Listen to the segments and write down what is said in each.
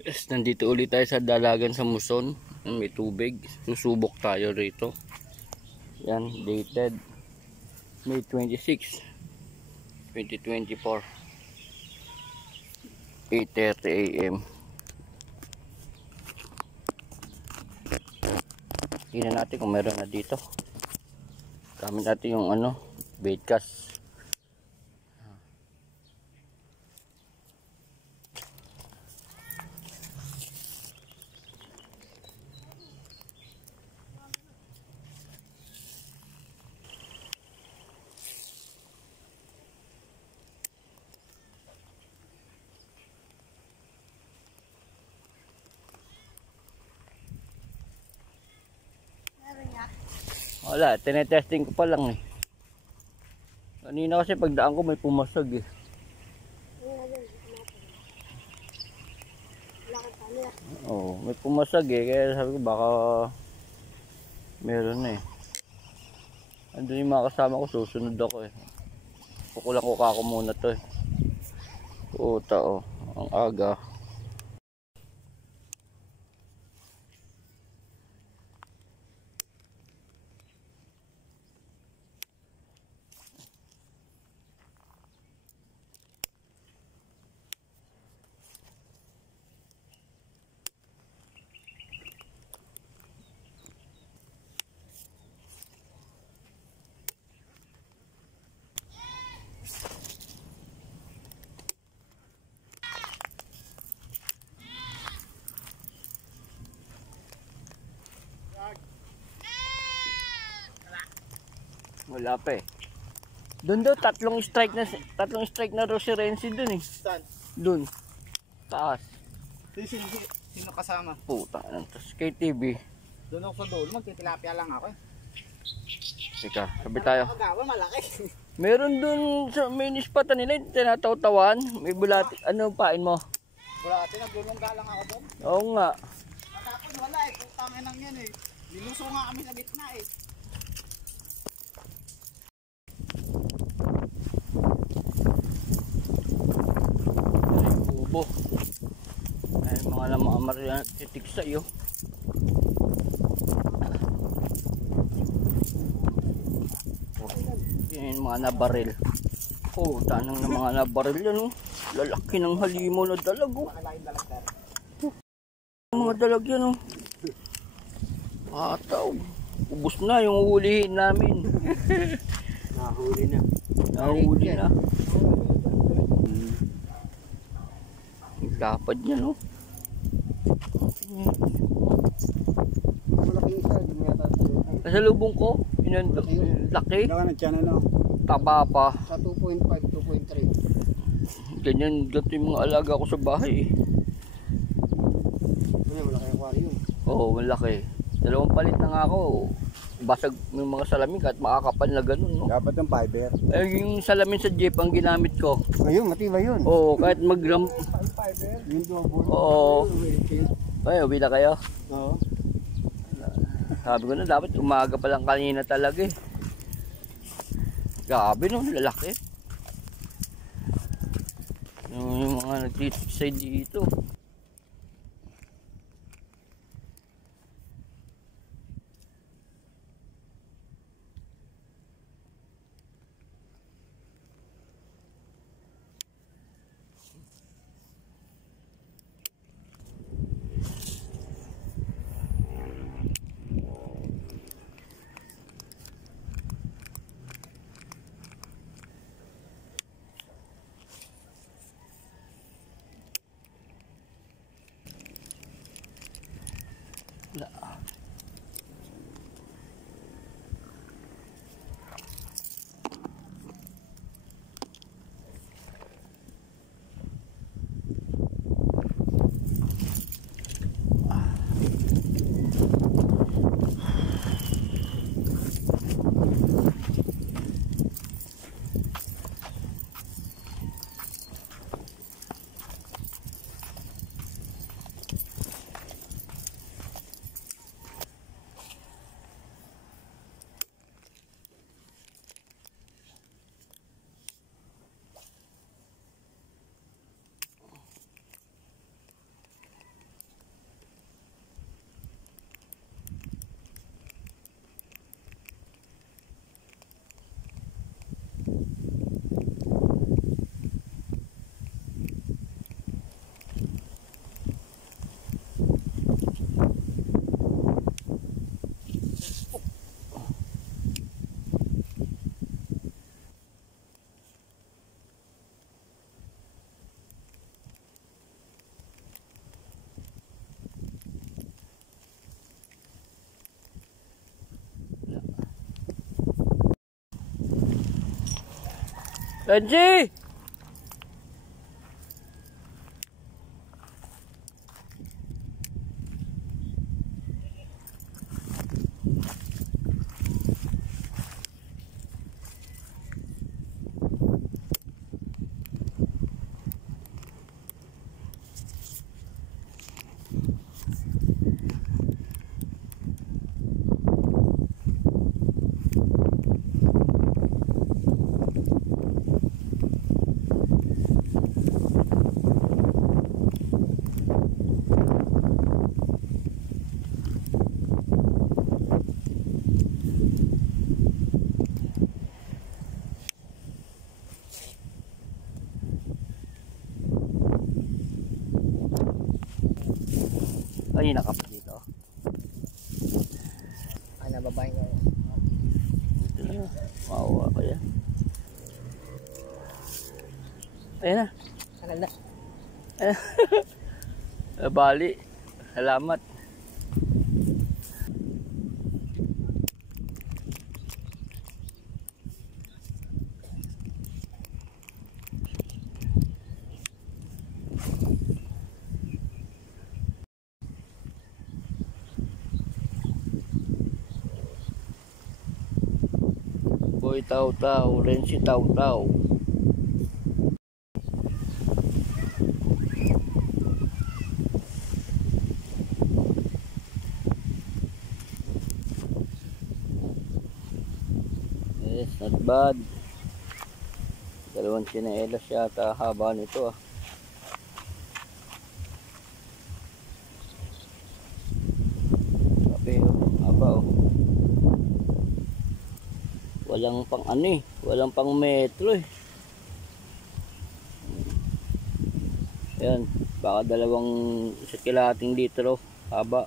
Yes, nandito ulit tayo sa dalagan sa Muson. May tubig. Susubok tayo rito. Yan, dated May 26, 2024. 8:30 AM. Tingnan natin kung meron na dito. Gamit natin yung bait cast. Wala, tinetesting ko pa lang eh. Kanina kasi pagdaan ko may pumasag eh. Oo, may pumasag eh. Kaya sabi ko baka meron na eh. Andun yung mga kasama ko, susunod ako eh. Kukulang ko kako muna to eh. Puta oh, ang aga. Wala pa eh. Doon daw tatlong strike na raw si Renzi doon eh. Saan? Doon. Taas. Sino kasama? Puta nang tas KTV. Doon ako sa dulo, magtitilapia lang ako eh. Teka, sabi tayo. Agawa malaki. Meron doon sa main spot nila, tinataw-tawan. May bulati. Ano pain mo? Bulati, naglulungga lang ako doon. Oo nga. Matapos wala eh, putangin lang yan eh. Niluso nga kami sa gitna eh. Ubo. Ay, mga lamamar yan. Titik sa iyo. Yan mga nabaril. Oh, tanang na mga nabaril yan oh. Lalaki ng halimaw na dalag oh. Mga dalag yan oh. Ataw. Ubus na yung hulihin namin. Nahuli na. Nahuli na. Ang lapad niya no. Malaki isa, hindi mo yata ito. Sa lubong ko, yun laki. Wala ka na dyan ano? Taba pa. Sa 2.5, 2.3. Ganyan, ganito yung mga alaga ko sa bahay eh. Ano, malaki aquarium. Oo, malaki. Dalawang palit na nga ako. Basag yung mga salamin kahit makakapal na ganun no. Dapat yung fiber. Eh, yung salamin sa jeep ang ginamit ko. Ayun, matibay yun. Oo, kahit mag-ram. Fiber? Yung double. Oo. Ay, uwi na kayo. Oo. Sabi ko na dapat umaga pa lang kanina talaga eh. Grabe no, lalaki. Yung mga nag-side dito. Benji! Ay, nakapit dito. Ay, nababahin ko. Dito na. Mawawa ko yan. Ayan na. Tagal na. Bali. Salamat. Boy Taw-Taw, Renzi Taw-Taw. Yes, not bad. Dalawang tsinelas yata haba nito ah. Sabi oh, haba oh. Walang pang ano eh, walang pang metro eh. Ayan, baka dalawang isa't kalahating litro haba.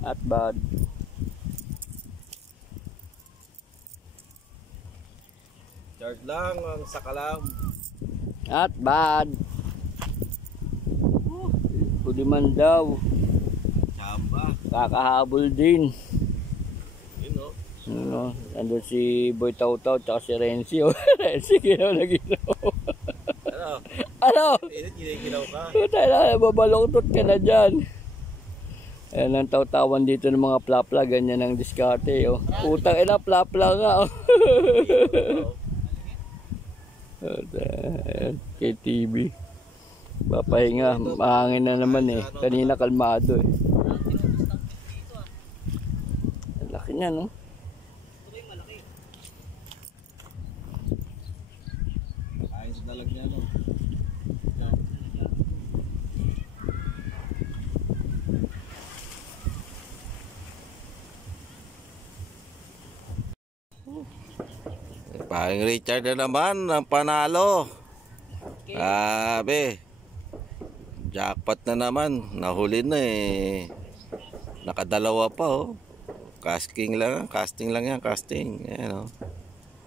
Not bad. Charge lang ang sakalam. Not bad. Pwede man daw. Chamba. Kakahabol din. Yun o. Ano, nandun si Boy Taw-Taw tsaka si Renzi. Oh. Renzi, ginaw na ginaw. Ano? Ano? Init, ginigilaw ka. Tayo na, babaloktot ka na dyan. Ayan ang taw-tawan dito ng mga plapla. Ganyan ang diskarte. Oh. Utang ina, plapla nga. Oh. Ayan, KTV. Papahinga. Mahangin na naman eh. Kanina kalmado eh. Ang laki niya no. Ayos sa dalag niya, no? Paring Richard na naman ang panalo. Grabe. Jackpot na naman. Nahuli na eh. Nakadalawa pa oh. Casting lang yan, casting. Ayan oh.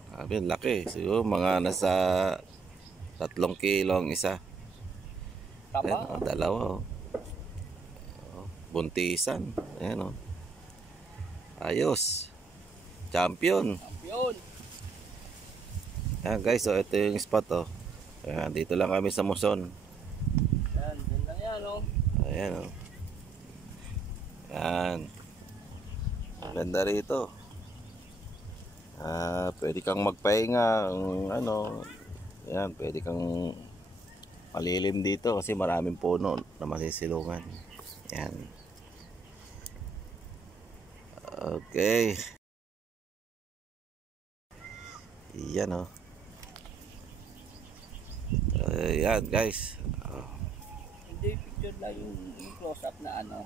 Grabe, laki. Siguro mga nasa 3 kilo ang isa. Ayan oh, dalawa oh. Buntisan. Ayan oh. Ayos. Champion. Yun. Ayan guys, so ito yung spot oh. Ayan, dito lang kami sa Muson. Ayan, dyan lang yan oh. Ayan oh. Ayan. Ang ganda rito. Pwede kang magpahinga, ano. Ayan, pwede kang malilim dito kasi maraming puno na masisilungan. Ayan. Okay. Ayan oh. Ayan guys. Hindi, picture lang yung close-up na ano.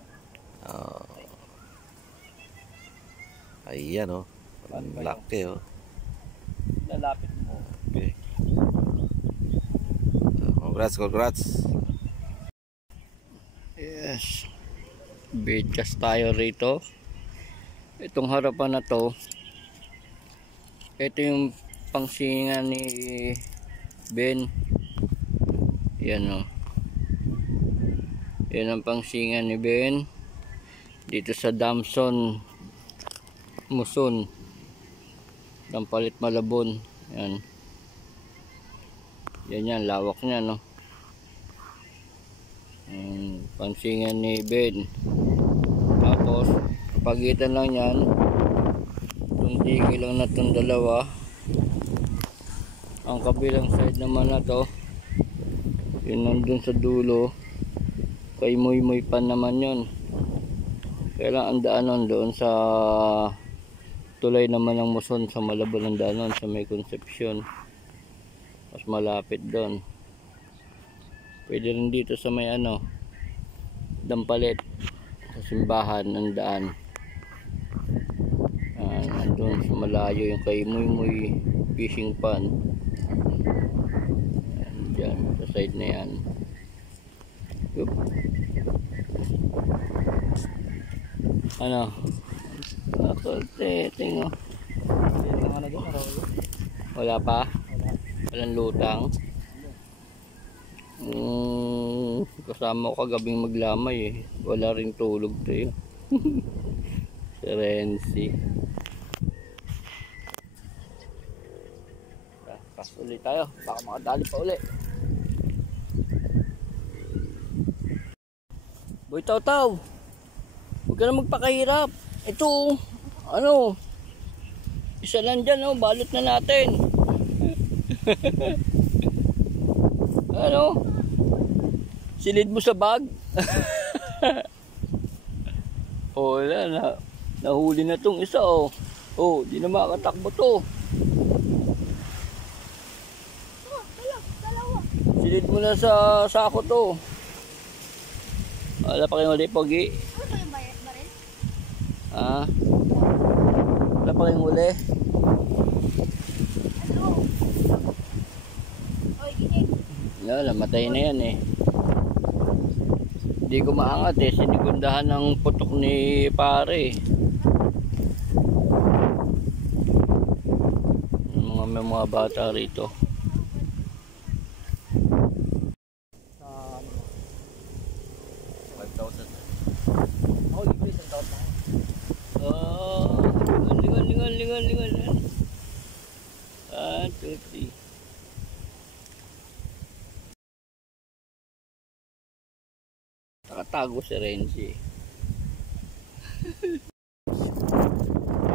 Ayan oh. Ang laki oh. Lalapit mo. Okay. Congrats. Yes. Bidjas tayo rito. Itong harapan na to. Ito yung pangsingan ni Ben. Yan o. Yan ang pangsingan ni Ben. Dito sa Damson Muson. Dampalit Malabon. Yan. Yan, lawak niya, no. Pansingan ni Ben. Tapos pagitan lang yan, itong tigil lang na itong dalawa. Ang kabilang side naman na to, yun nandun sa dulo, kay Muy Pan naman yun. Kaya lang ang daanon doon sa tulay naman ng Muson sa Malabon, ang daanon sa may Concepcion, mas malapit doon. Pwede rin dito sa may Dampalit, sa simbahan ng daan. Nandun sa malayo yung kay Muy Fishing Pan. Diyan sa side na yan. Yup. Ako tingo. Wala pa? Walang lutang. Kasama ko kagabing maglamay wala ring tulog tayo. Si Renzi. Pas ulit tayo, baka makadali pa ulit. Boy Taw-Taw, huwag ka na magpakahirap. Ito isa lang dyan, balot na natin. Silid mo sa bag. Wala na. Nahuli na tong isa, di na makatakbo to. Silid mo na sa sako to. Wala pa kayong huli, Pogi. Ano ba yung baril? Wala pa kayong huli. Ano? Oy, ginig. Wala, matay na yan Hindi ko maangat sinigundahan ng putok ni pare. May mga bata rito. Lingon. 1, 2, 3. Nakatago si Renzi.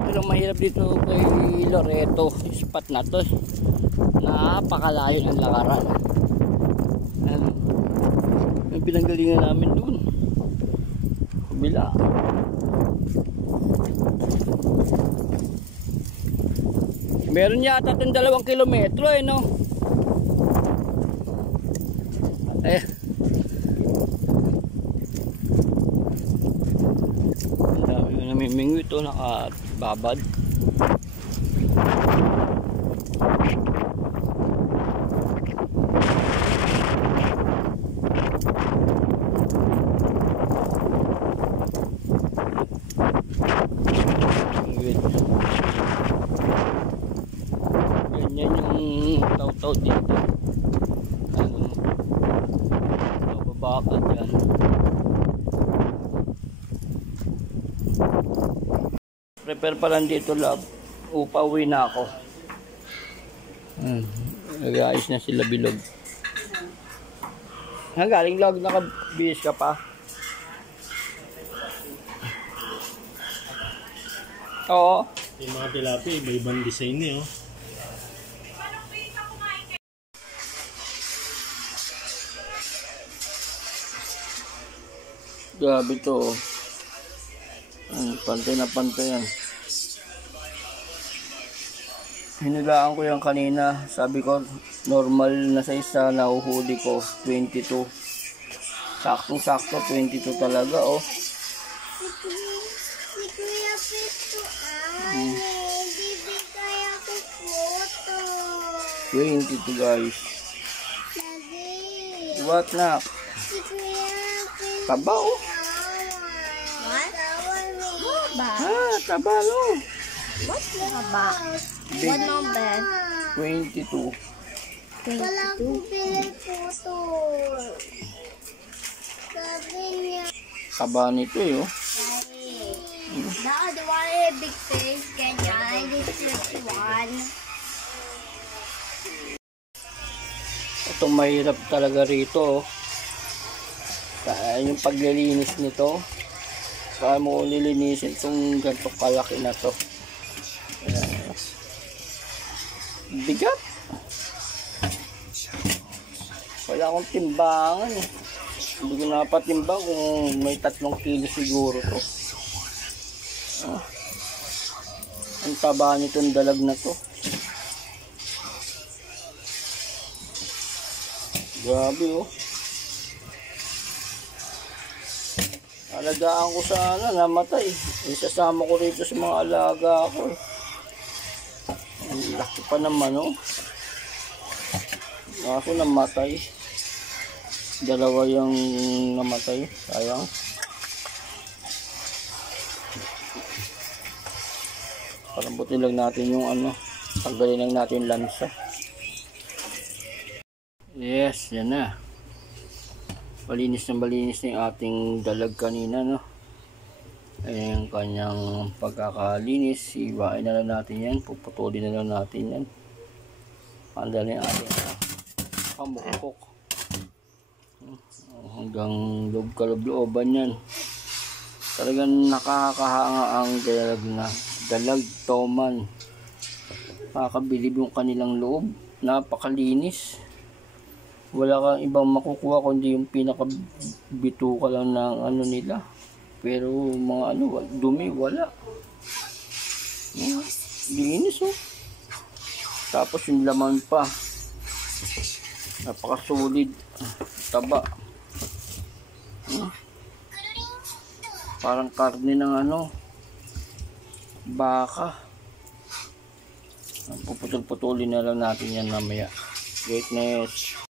Pero mahirap dito kay Loreto, spot na to. Napakalayo ng lakaran. Yung pinanggalingan namin dun, kabila. Meron yata itong 2 kilometro no? Ang dami na namimingwi ito, nakababad. Ganyan yung taw-taw dito. Babakad yan. Prepare pa lang dito, love. Upa-uwi na ako. Nag-aayos na sila bilog. Galing log, nakabihis ka pa. Oo. Yung mga tilapia, iba-ibang design Grabe to. Pantay na pantay yan. Hinilaan ko yan kanina. Sabi ko normal na sa isa, nahuhuli ko 22. Saktong-sakto 22 talaga Si Kuya Pito bibigay ako photo. 22 guys. Daddy. What na? Si Kuya Pito. Taba What? Ba? Taba What ba? Big. What number? 22. Wala akong pili photo. Sabi niya. Taba nito Daddy. Now, the one big fish, ganyan. This is one. Ito mahirap talaga rito. Yung paglilinis nito. Kaya mo nilinisin itong ganito kalaki na to. Bigat. Wala akong timbangan eh. Hindi ko napatimbang kung may 3 kilo siguro to. Ang taba nitong dalag na to. Grabe oh. Alagaan ko sana, namatay. Isasama ko rito sa mga alaga ko. Ang laki pa naman oh. Ako namatay. 2 yung namatay. Sayang. Palambutin lang natin yung ano. Tanggalin lang natin yung lansa. Yes, yan na. Malinis na yung ating dalag kanina, no? Ayan yung kanyang pagkakalinis. Iwain na lang natin yan. Puputulin na lang natin yan. Pandalin natin pamukpok. Hanggang loob-kaloob-looban yan. Talagang nakakahanga ang dalag toman. Makakabilib yung kanilang loob. Napakalinis. Wala kang ibang makukuha kundi yung pinakabituka lang ng ano nila. Pero mga ano, dumi, wala. Linis oh. Tapos yung laman pa. Napakasulit. Taba. Parang karne ng ano, baka. Puputol-putulin na lang natin yan mamaya. Greatness.